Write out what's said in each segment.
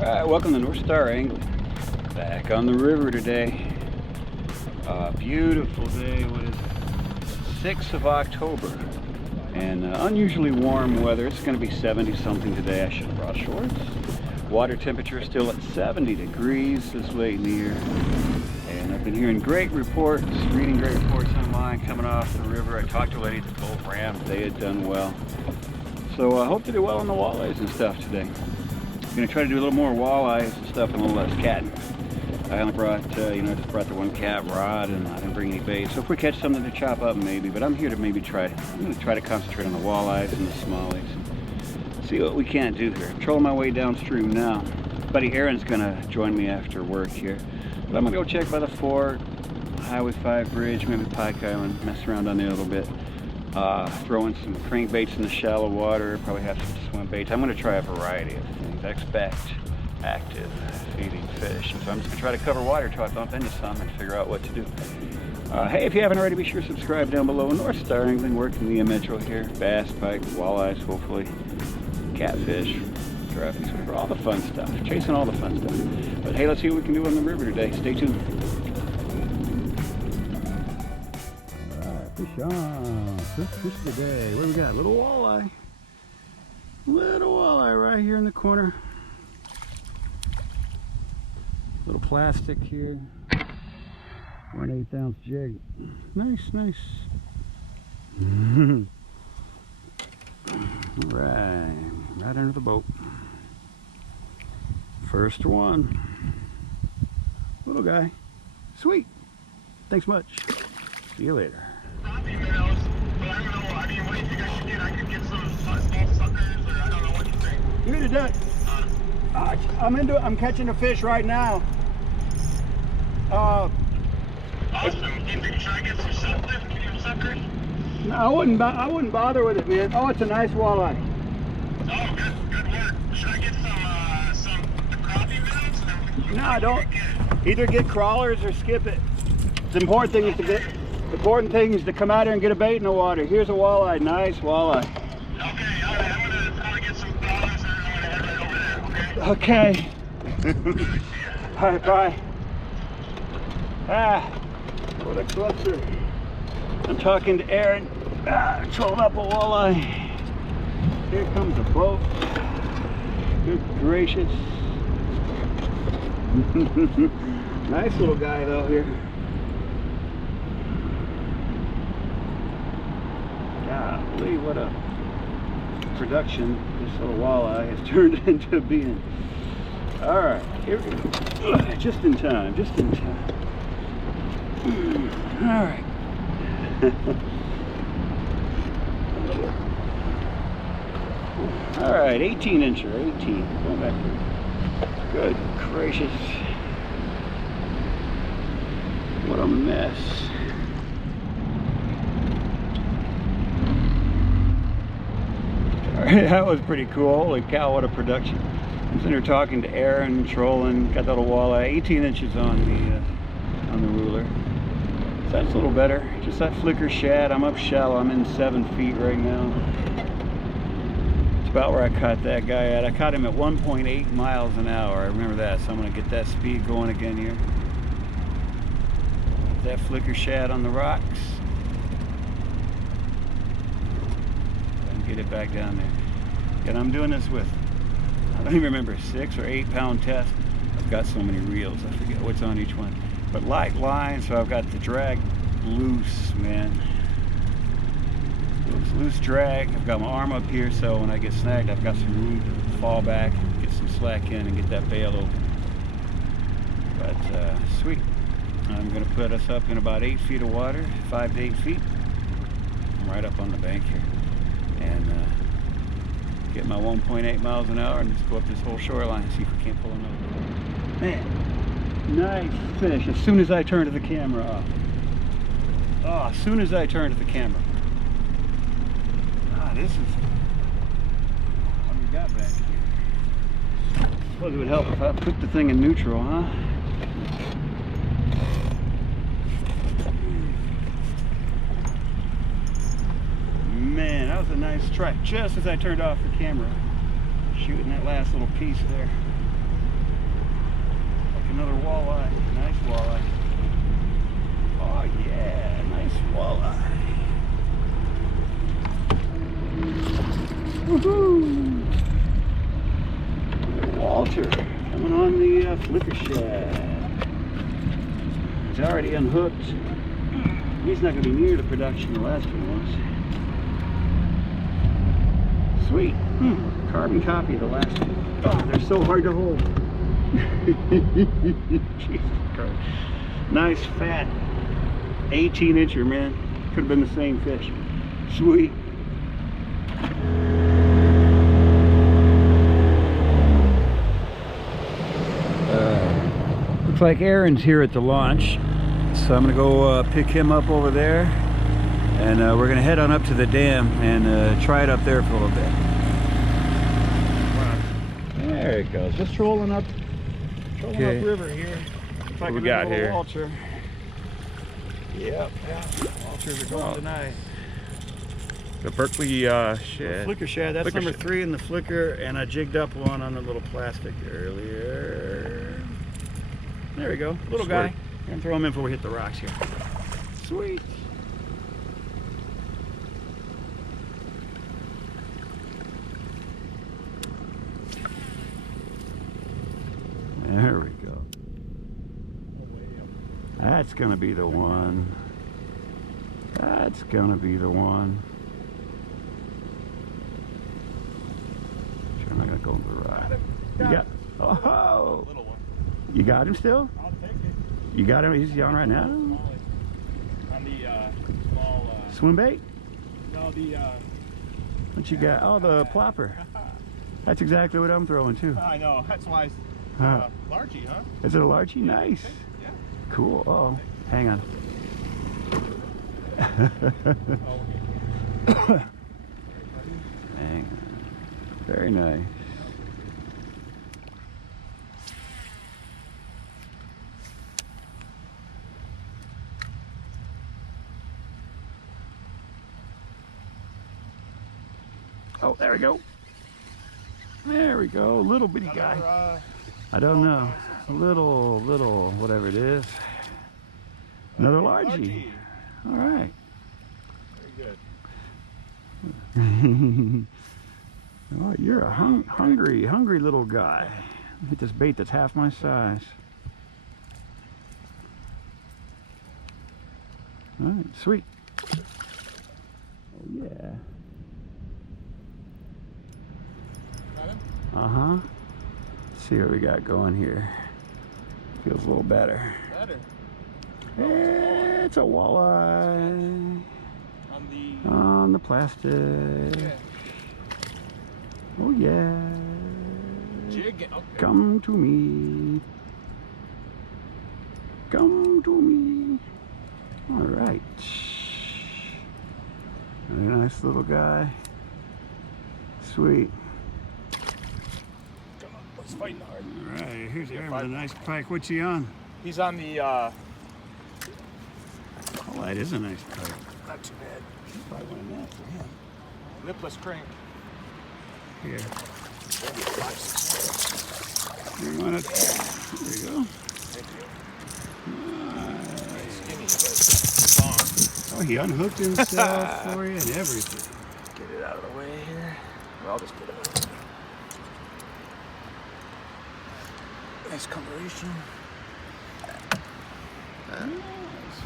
Alright, welcome to North Star Angling. Back on the river today. Beautiful day, what is it? 6th of October. And unusually warm weather. It's going to be 70 something today. I should have brought shorts. Water temperature is still at 70 degrees this late in the year. And I've been hearing great reports, reading great reports online coming off the river. I talked to a lady at the boat ramp. They had done well. So I hope to do well on the walleyes and stuff today. I'm going to try to do a little more walleyes and stuff and a little less catting. I only brought, I just brought the one cat rod and I didn't bring any bait. So if we catch something to chop up, maybe. But I'm here to maybe I'm going to try to concentrate on the walleyes and the smallies. See what we can't do here. I'm trolling my way downstream now. Buddy Aaron's going to join me after work here. But I'm going to go check by the fort, Highway 5 bridge, maybe Pike Island, mess around on there a little bit. Throw in some crankbaits in the shallow water, probably have some swim baits. I'm going to try a variety of things. I expect active feeding fish. And so I'm just going to try to cover water till I bump into some and figure out what to do. Hey, if you haven't already, be sure to subscribe down below. North Star Angling, working the metro here. Bass, pike, walleyes, hopefully. Catfish, drafties, whatever. All the fun stuff. Chasing all the fun stuff. But hey, let's see what we can do on the river today. Stay tuned. Fish on. First fish of the day. What do we got? Little walleye. Little walleye right here in the corner. Little plastic here. 1/8 ounce jig. Nice, nice. Alright. Right under the boat. First one. Little guy. Sweet. Thanks much. See you later. You're gonna do it. I'm catching a fish right now. Awesome. Should I get some suckers? No, I wouldn't bother with it, man. Oh, it's a nice walleye. Oh, good work. Should I get some crappie minnows? No, don't. Either get crawlers or skip it. The important thing is to come out here and get a bait in the water. Here's a walleye, nice walleye. Okay, all right, I'm gonna get some crawlers and I'm gonna head right over there, okay? Okay. All right, bye. What a cluster. I'm talking to Aaron. Trolling up a walleye. Here comes a boat. Good gracious. Nice little guy though here. Golly, what a production this little walleye has turned into being. All right, here we go. Just in time, just in time. All right. All right, 18 incher, 18. Going back here. Good gracious. What a mess. That was pretty cool. Holy cow, what a production. I'm sitting here talking to Aaron, trolling, got that little walleye, 18 inches on the ruler. So that's a little better. Just that flicker shad. I'm up shallow. I'm in 7 feet right now. It's about where I caught that guy at. I caught him at 1.8 miles an hour. I remember that. So I'm going to get that speed going again here. That flicker shad on the rocks. Get it back down there. And I'm doing this with, I don't even remember, 6 or 8 pound test. I've got so many reels, I forget what's on each one. But light line, so I've got the drag loose, man. Loose drag. I've got my arm up here, so when I get snagged, I've got some room to fall back, get some slack in, and get that bail open. But sweet. I'm going to put us up in about 8 feet of water, 5 to 8 feet. I'm right up on the bank here. And get my 1.8 miles an hour and just go up this whole shoreline and see if we can't pull another. Man, nice fish as soon as I turn to the camera off. Oh, as soon as I turn to the camera. This is what we got back here. Suppose it would help if I put the thing in neutral, huh? Man, that was a nice strike just as I turned off the camera, shooting that last little piece there. another walleye. Nice walleye. Oh yeah, nice walleye. Woohoo! Walter coming on the flicker shad. He's already unhooked. He's not going to be near the production the last one was. Sweet. Carbon copy of the last one. Oh, they're so hard to hold. Jesus Christ. Nice fat 18-incher, man. Could have been the same fish. Sweet. Looks like Aaron's here at the launch, so I'm gonna go pick him up over there, and we're gonna head on up to the dam and try it up there for a little bit. There it goes, just trolling up river here. What we got here? Walter. Yep, yeah. Walters are going tonight. The Berkeley shad. Flicker shad, that's Flicker number shad. 3 in the flicker, and I jigged up one on the little plastic earlier. There we go, little Sweet. guy. Gonna throw him in before we hit the rocks here. Sweet. There we go. That's gonna be the one. That's gonna be the one. Sure, I'm not gonna go into the rock. You got, oh, Little one. you got him still? I'll take it. You got him? He's on right now. On the small. Swim bait? No, the. What you got? Oh, the plopper. That's exactly what I'm throwing too. I know. That's why. It's, largy, huh? Is it a largie? Nice. Yeah. Cool. Oh, hang on. Hang on. Very nice. Oh, there we go. There we go. Little bitty guy. I don't know. Little, whatever it is. Another largie. All right. Very good. Oh, you're a hungry little guy. Hit this bait that's half my size. All right, sweet. Oh yeah. Got him? Uh-huh. Let's see what we got going here. Feels a little better. Better. It's a walleye on the plastic. Yeah. Oh yeah. Jig. Okay. Come to me. Come to me. All right. Very nice little guy. Sweet. Come on. Let's fight hard. All right. Here's Yeah, Aaron with a nice pike. What's he on? He's on the. Oh, that is a nice pike. Not too bad. Probably one of that for him. Lipless crank. Here. Maybe 5, 6 You want it? There you go. Thank you. Nice. Skinny, but long. Oh, he unhooked himself for you and everything. Get it out of the way here. Well, I'll just put it on. Nice coloration.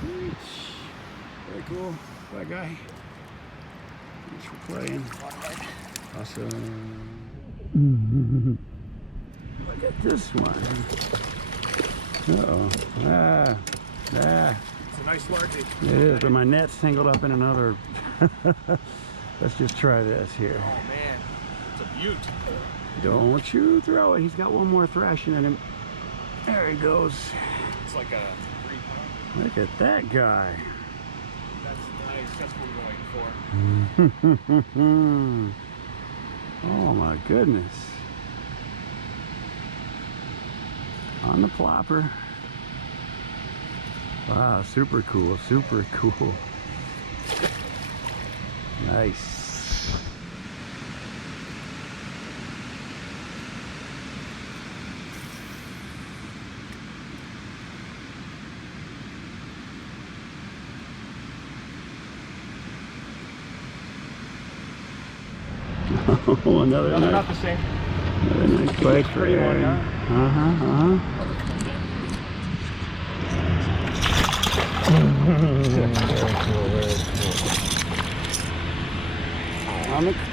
Sweet. Very cool. That guy. Thanks for playing. Awesome. Look at this one. Uh-oh. It's a nice largie. It is, but my net's tangled up in another. Let's just try this here. Oh man, it's a beaut. Don't you throw it. He's got one more thrashing in him. There he goes. It's like a 3 pound. Look at that guy. That's nice. That's what we're going for. Oh my goodness. On the plopper. Wow, super cool, super cool. Nice. Oh, another No, they're not the same. Another nice pike pretty there. one, huh?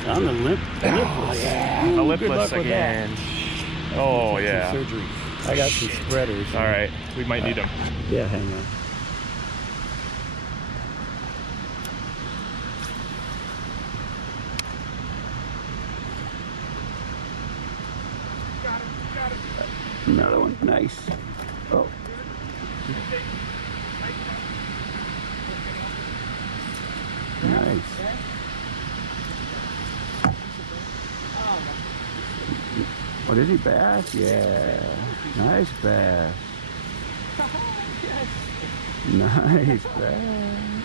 On the lip. Oh, yeah. The lipless again. Oh, yeah. Surgery. I got some spreaders. All right. We might need them. Yeah, hang on. Another one. Nice. Oh. Nice. What is he, bass? Yeah. Nice bass. Nice bass.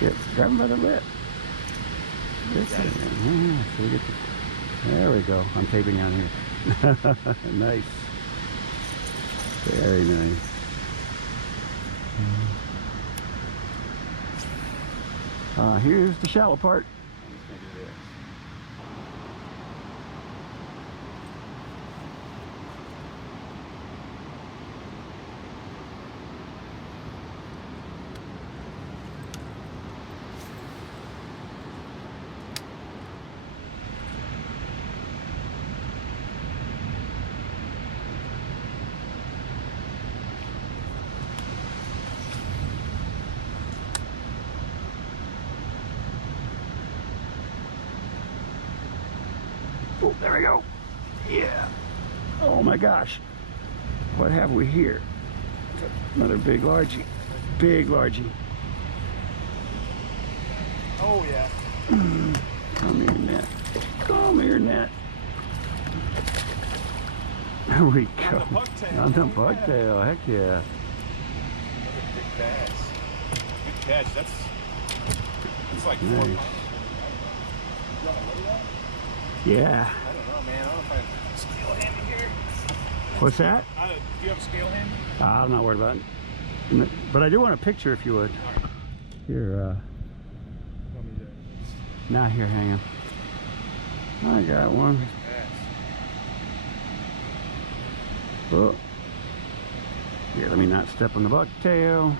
Get, grab him by the lip. There we go. I'm taping on here. Nice. Very nice. Here's the shallow part. Oh, there we go. Yeah. Oh my gosh. What have we here? Another big largie. Big largie. Oh, yeah. Come here, net. Come here, net. There we go. On the bucktail. Heck yeah. Another big bass. Good catch. That's like 4 Nice. pounds. Yeah. I don't know, man. I don't know if I have a scale handy here. What's that? Do you have a scale handy? I'm not worried about it. But I do want a picture if you would. Here, now here, hang on. I got one. Oh. Here, let me not step on the bucktail.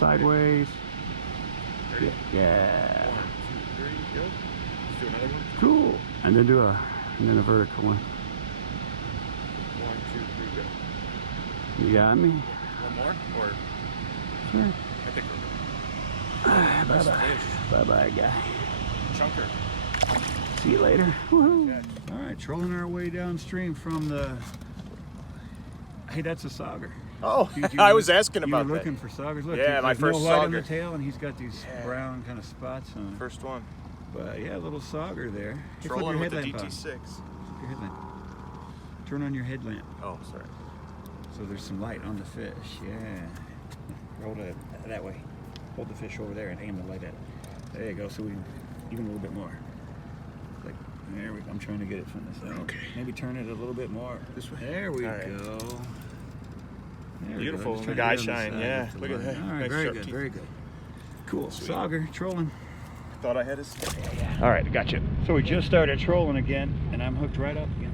Sideways. Yeah. 1, 2, 3, good. Let's do another one. Cool. And then do a vertical one. 1, 2, 3, go. You got me? One more? Or Sure. I think we're good. Bye-bye. Bye-bye, guy. Chunker. See you later. Woohoo. All right, trolling our way downstream from the... Hey, that's a sauger. Oh, I was asking you about were that. looking for saugers. Look, Yeah, my there's first no white on sauger. the tail, and he's got these brown kind of spots on it. First one. But yeah, a little sauger there. Hey, flip Trolling your with the headlamp on. DT6. Your headlamp. Turn on your headlamp. Oh, sorry. So there's some light on the fish. Yeah. Roll it that way. Hold the fish over there and aim the light at it. There you go. So we even a little bit more. Like there we go. I'm trying to get it from this side. Okay. Maybe turn it a little bit more. This way. There we All right. go. There Beautiful. we go. Just The trying eye to get on shine, side yeah. with the Look at light. that. All right, Nice very sharp good, teeth. very good. Cool. Sweet. Sauger trolling. Thought I had his. All right, gotcha. So we just started trolling again, and I'm hooked right up again.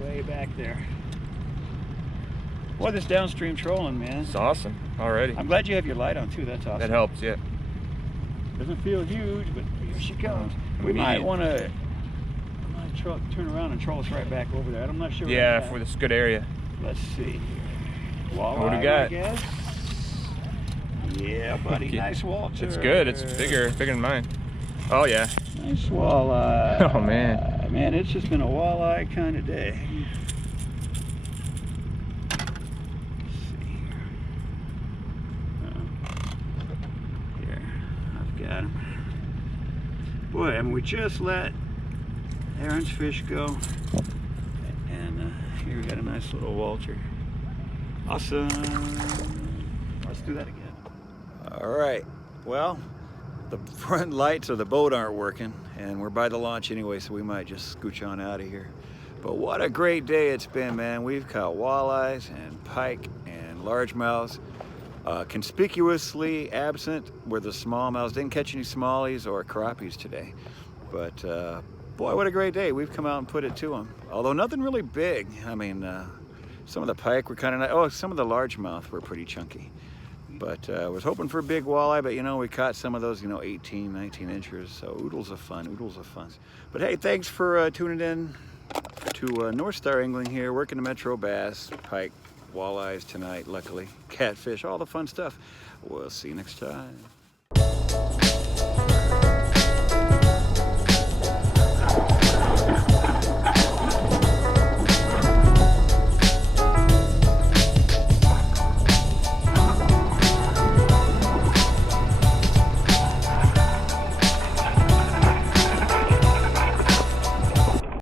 Way back there. Boy, this downstream trolling, man. It's awesome already. I'm glad you have your light on too. That's awesome. That helps, yeah. Doesn't feel huge, but here she comes. We Immediate. might want to turn around and troll us right back over there. I'm not sure. Yeah, where for this good area. Let's see. Walleye, What do we got? I guess. Yeah, buddy. Nice Walter. It's good. It's bigger than mine. Oh yeah. Nice walleye. Oh man. Man, it's just been a walleye kind of day. Here, I've got him. Boy, I mean, we just let Aaron's fish go, and here we got a nice little Walter. Awesome. Let's do that again. All right. Well, the front lights of the boat aren't working, and we're by the launch anyway, so we might just scooch on out of here. But what a great day it's been, man. We've caught walleyes and pike and largemouths. Conspicuously absent were the smallmouths. Didn't catch any smallies or crappies today. But boy, what a great day. We've come out and put it to them. Although nothing really big. I mean, some of the pike were kind of nice. Oh, some of the largemouth were pretty chunky. But I was hoping for a big walleye, but you know, we caught some of those, you know, 18, 19 inches. So oodles of fun, oodles of fun. But hey, thanks for tuning in to North Star Angling here, working the Metro bass, pike, walleyes tonight, luckily, catfish, all the fun stuff. We'll see you next time.